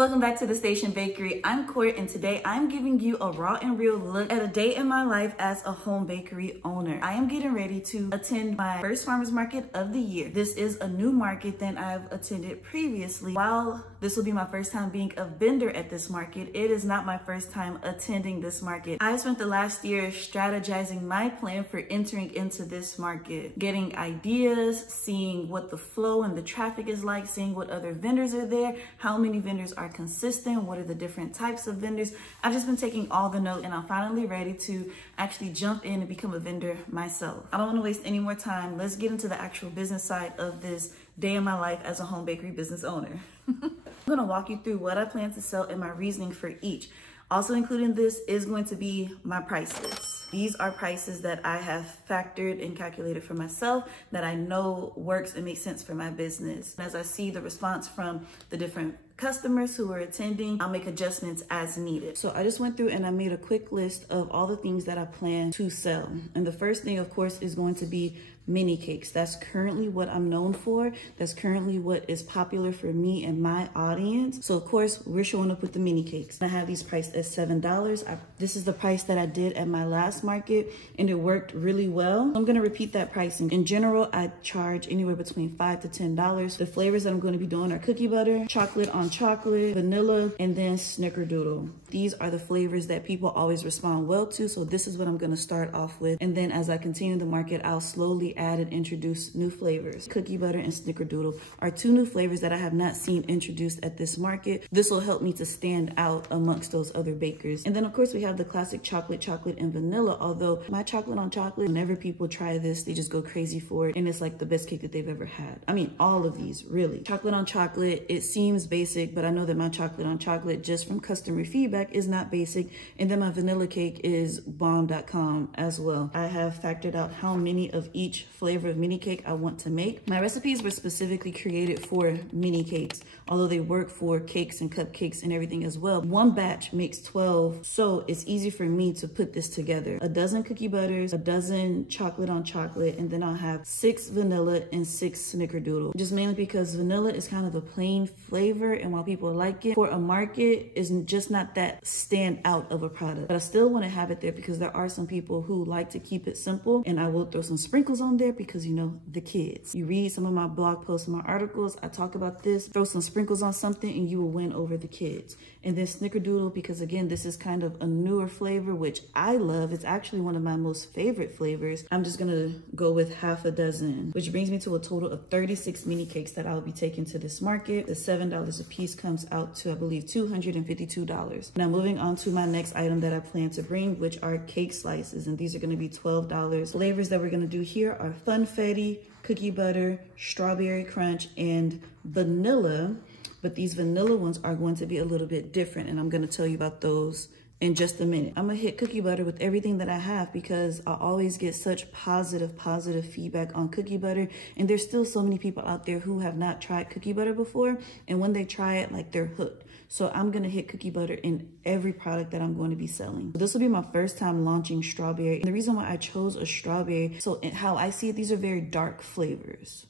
Welcome back to the Station Bakery. I'm Court, and today I'm giving you a raw and real look at a day in my life as a home bakery owner. I am getting ready to attend my first farmers market of the year. This is a new market than I've attended previously. While this will be my first time being a vendor at this market, it is not my first time attending this market. I spent the last year strategizing my plan for entering into this market, getting ideas, seeing what the flow and the traffic is like, seeing what other vendors are there, how many vendors are consistent, what are the different types of vendors. I've just been taking all the notes, and I'm finally ready to actually jump in and become a vendor myself. I don't want to waste any more time. Let's get into the actual business side of this day in my life as a home bakery business owner. I'm going to walk you through what I plan to sell and my reasoning for each. Also including this is going to be my prices. These are prices that I have factored and calculated for myself that I know works and makes sense for my business. As I see the response from the different customers who are attending, I'll make adjustments as needed. So I just went through and I made a quick list of all the things that I plan to sell. And the first thing, of course, is going to be mini cakes. That's currently what I'm known for. That's currently what is popular for me and my audience. So of course, we're showing up with the mini cakes. I have these priced at $7. This is the price that I did at my last market, and it worked really well. I'm gonna repeat that pricing. In general, I charge anywhere between $5 to $10. The flavors that I'm gonna be doing are cookie butter, chocolate on chocolate, vanilla, and then snickerdoodle. These are the flavors that people always respond well to, so this is what I'm gonna start off with. And then as I continue the market, I'll slowly add and introduce new flavors. Cookie butter and snickerdoodle are two new flavors that I have not seen introduced at this market. This will help me to stand out amongst those other bakers. And then of course we have the classic chocolate, and vanilla, although my chocolate on chocolate, whenever people try this, they just go crazy for it, and it's like the best cake that they've ever had. I mean, all of these, really. Chocolate on chocolate, it seems basic, but I know that my chocolate on chocolate, just from customer feedback, is not basic. And then my vanilla cake is bomb.com as well. I have factored out how many of each flavor of mini cake I want to make. My recipes were specifically created for mini cakes, although they work for cakes and cupcakes and everything as well. One batch makes 12, so it's easy for me to put this together. A dozen cookie butters, a dozen chocolate on chocolate, and then I'll have 6 vanilla and 6 snickerdoodle. Just mainly because vanilla is kind of a plain flavor, and while people like it, for a market, is just not that stand out of a product. But I still want to have it there because there are some people who like to keep it simple, and I will throw some sprinkles on there because, you know, the kids. You read some of my blog posts and my articles, I talk about this. Throw some sprinkles on something and you will win over the kids. And then snickerdoodle, because again, this is kind of a newer flavor, which I love. It's actually one of my most favorite flavors. I'm just gonna go with half a dozen, which brings me to a total of 36 mini cakes that I'll be taking to this market. The $7 a piece comes out to, I believe, $252. Now moving on to my next item that I plan to bring, which are cake slices, and these are gonna be $12. Flavors that we're gonna do here are funfetti, cookie butter, strawberry crunch, and vanilla. But these vanilla ones are going to be a little bit different, and I'm going to tell you about those in just a minute. I'm going to hit cookie butter with everything that I have because I always get such positive feedback on cookie butter, and there's still so many people out there who have not tried cookie butter before, and when they try it, like, they're hooked. So I'm going to hit cookie butter in every product that I'm going to be selling. This will be my first time launching strawberry, and the reason why I chose a strawberry, so how I see it, these are very dark flavors.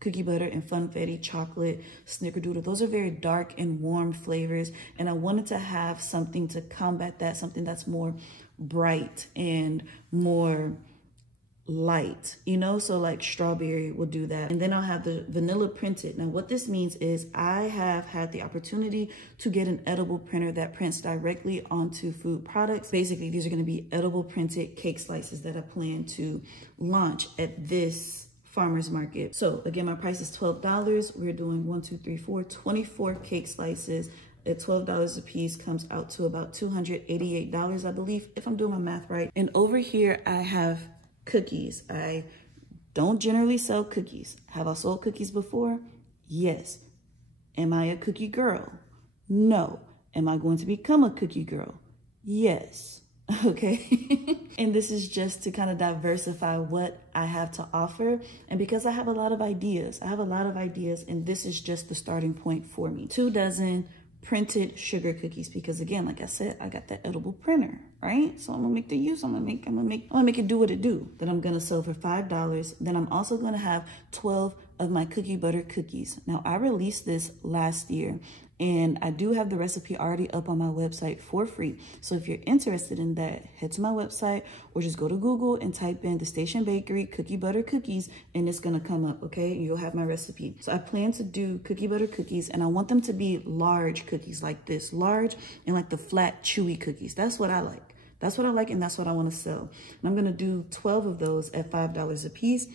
Cookie butter and funfetti, chocolate, snickerdoodle. Those are very dark and warm flavors. And I wanted to have something to combat that, something that's more bright and more light, you know? So like strawberry will do that. And then I'll have the vanilla printed. Now what this means is I have had the opportunity to get an edible printer that prints directly onto food products. Basically, these are gonna be edible printed cake slices that I plan to launch at this farmers market. So again, my price is $12. We're doing 24 cake slices at $12 a piece, comes out to about $288, I believe, if I'm doing my math right. And over here, I have cookies. I don't generally sell cookies. Have I sold cookies before? Yes. Am I a cookie girl? No. Am I going to become a cookie girl? Yes. Okay. And this is just to kind of diversify what I have to offer. And because I have a lot of ideas, and this is just the starting point for me. 2 dozen printed sugar cookies, because again, like I said, I got that edible printer, right? So I'm gonna make the use, I'm gonna make it do what it do. That I'm gonna sell for $5. Then I'm also gonna have 12 of my cookie butter cookies. Now, I released this last year, and I do have the recipe already up on my website for free. So if you're interested in that, head to my website or just go to Google and type in the Station Bakery cookie butter cookies, and it's gonna come up, okay? You'll have my recipe. So I plan to do cookie butter cookies, and I want them to be large cookies like this, large and like the flat chewy cookies. That's what I like. That's what I like, and that's what I wanna sell. And I'm gonna do 12 of those at $5 a piece.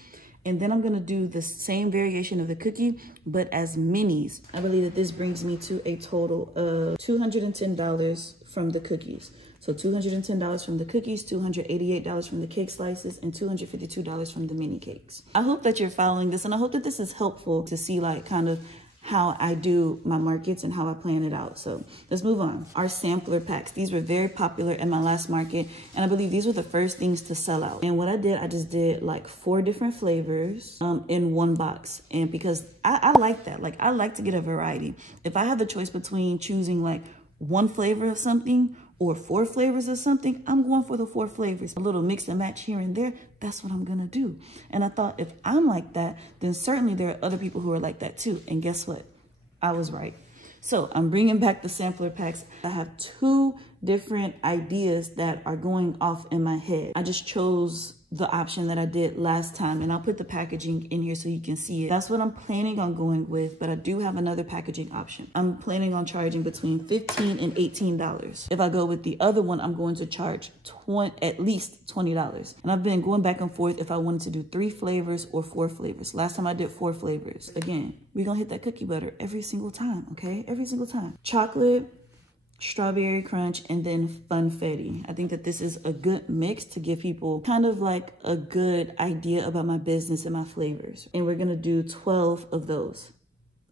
And then I'm gonna do the same variation of the cookie, but as minis. I believe that this brings me to a total of $210 from the cookies. So $210 from the cookies, $288 from the cake slices, and $252 from the mini cakes. I hope that you're following this, and I hope that this is helpful to see like kind of how I do my markets and how I plan it out. So let's move on. Our sampler packs. These were very popular at my last market, and I believe these were the first things to sell out. And what I did, I just did like 4 different flavors in one box. And because I like that, like I like to get a variety. If I have the choice between choosing like 1 flavor of something or 4 flavors of something, I'm going for the 4 flavors. A little mix and match here and there, that's what I'm gonna do. And I thought if I'm like that, then certainly there are other people who are like that too. And guess what? I was right. So I'm bringing back the sampler packs. I have 2 different ideas that are going off in my head. I just chose the option that I did last time, and I'll put the packaging in here so you can see it. That's what I'm planning on going with, but I do have another packaging option. I'm planning on charging between $15 and $18. If I go with the other one, I'm going to charge at least $20. And I've been going back and forth if I wanted to do 3 flavors or 4 flavors. Last time I did 4 flavors. Again, we're gonna hit that cookie butter every single time, okay? Every single time. Chocolate, strawberry crunch, and then funfetti. I think that this is a good mix to give people kind of like a good idea about my business and my flavors. And we're gonna do 12 of those.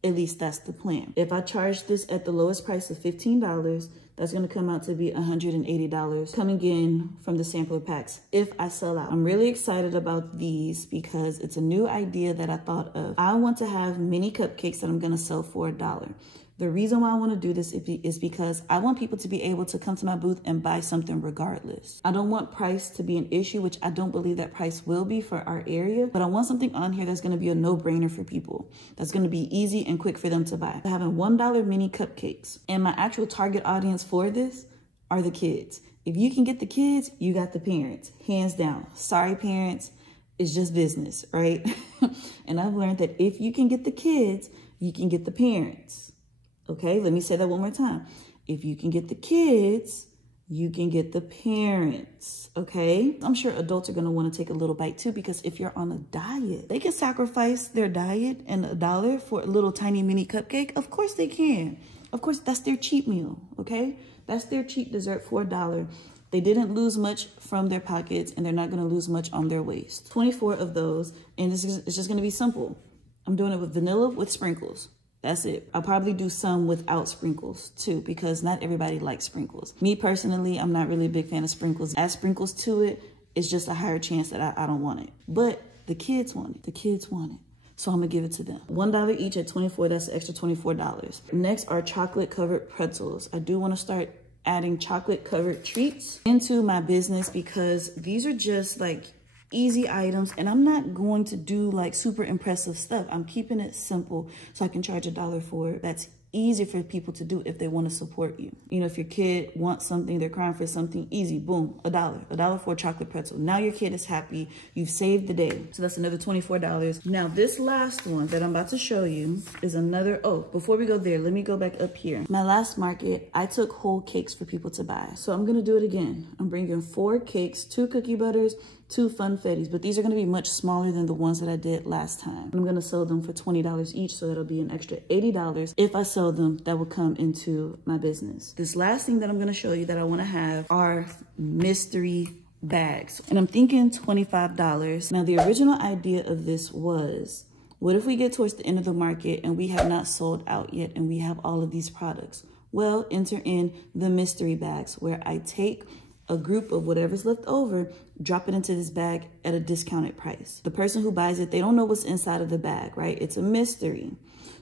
At least that's the plan. If I charge this at the lowest price of $15, that's gonna come out to be $180 coming in from the sampler packs if I sell out. I'm really excited about these because it's a new idea that I thought of. I want to have mini cupcakes that I'm gonna sell for $1. The reason why I want to do this is because I want people to be able to come to my booth and buy something regardless. I don't want price to be an issue, which I don't believe that price will be for our area, but I want something on here that's going to be a no-brainer for people. That's going to be easy and quick for them to buy. Having $1 mini cupcakes, and my actual target audience for this are the kids. If you can get the kids, you got the parents, hands down. Sorry, parents, it's just business, right? And I've learned that if you can get the kids, you can get the parents. Okay, let me say that one more time. If you can get the kids, you can get the parents, okay? I'm sure adults are gonna wanna take a little bite too, because if you're on a diet, they can sacrifice their diet and $1 for a little tiny mini cupcake. Of course they can. Of course, that's their cheat meal, okay? That's their cheap dessert for $1. They didn't lose much from their pockets, and they're not gonna lose much on their waist. 24 of those, and it's just gonna be simple. I'm doing it with vanilla with sprinkles. That's it. I'll probably do some without sprinkles too, because not everybody likes sprinkles. Me personally, I'm not really a big fan of sprinkles. Add sprinkles to it, it's just a higher chance that I don't want it. But the kids want it. The kids want it. So I'm gonna give it to them. $1 each at 24, that's an extra $24. Next are chocolate covered pretzels. I do wanna start adding chocolate covered treats into my business because these are just like easy items, and I'm not going to do like super impressive stuff. I'm keeping it simple so I can charge $1 for it. That's easy for people to do if they want to support you. You know, if your kid wants something, they're crying for something, easy, boom, $1 for a chocolate pretzel. Now your kid is happy, you've saved the day. So that's another $24. Now this last one that I'm about to show you is another, oh, before we go there, let me go back up here. My last market, I took whole cakes for people to buy. So I'm gonna do it again. I'm bringing 4 cakes, 2 cookie butters, 2 funfettis, but these are gonna be much smaller than the ones that I did last time. I'm gonna sell them for $20 each, so that'll be an extra $80. If I sell them, that will come into my business. This last thing that I'm gonna show you that I wanna have are mystery bags. And I'm thinking $25. Now the original idea of this was, what if we get towards the end of the market and we have not sold out yet and we have all of these products? Well, enter in the mystery bags where I take a group of whatever's left over, drop it into this bag at a discounted price. The person who buys it, they don't know what's inside of the bag, right? It's a mystery.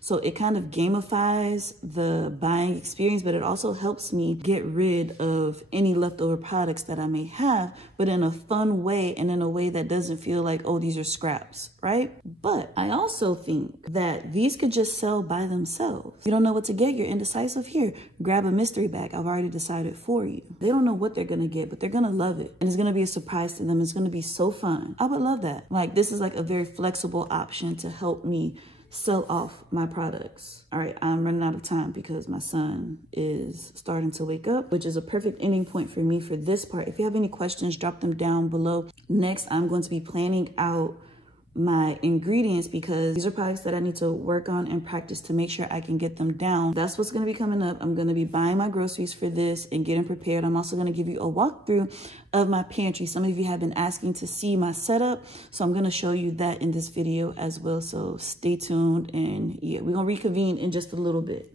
So it kind of gamifies the buying experience, but it also helps me get rid of any leftover products that I may have, but in a fun way and in a way that doesn't feel like, oh, these are scraps, right? But I also think that these could just sell by themselves. You don't know what to get, you're indecisive, here, grab a mystery bag. I've already decided for you. They don't know what they're gonna get, but they're gonna love it. And it's gonna be a surprise to them. It's gonna be so fun. I would love that. Like, this is like a very flexible option to help me sell off my products. All right, I'm running out of time because my son is starting to wake up, which is a perfect ending point for me for this part. If you have any questions, drop them down below. Next, I'm going to be planning out my ingredients because these are products that I need to work on and practice to make sure I can get them down. That's what's going to be coming up. I'm going to be buying my groceries for this and getting prepared. I'm also going to give you a walkthrough of my pantry. Some of you have been asking to see my setup, so I'm going to show you that in this video as well. So stay tuned, and yeah, we're going to reconvene in just a little bit.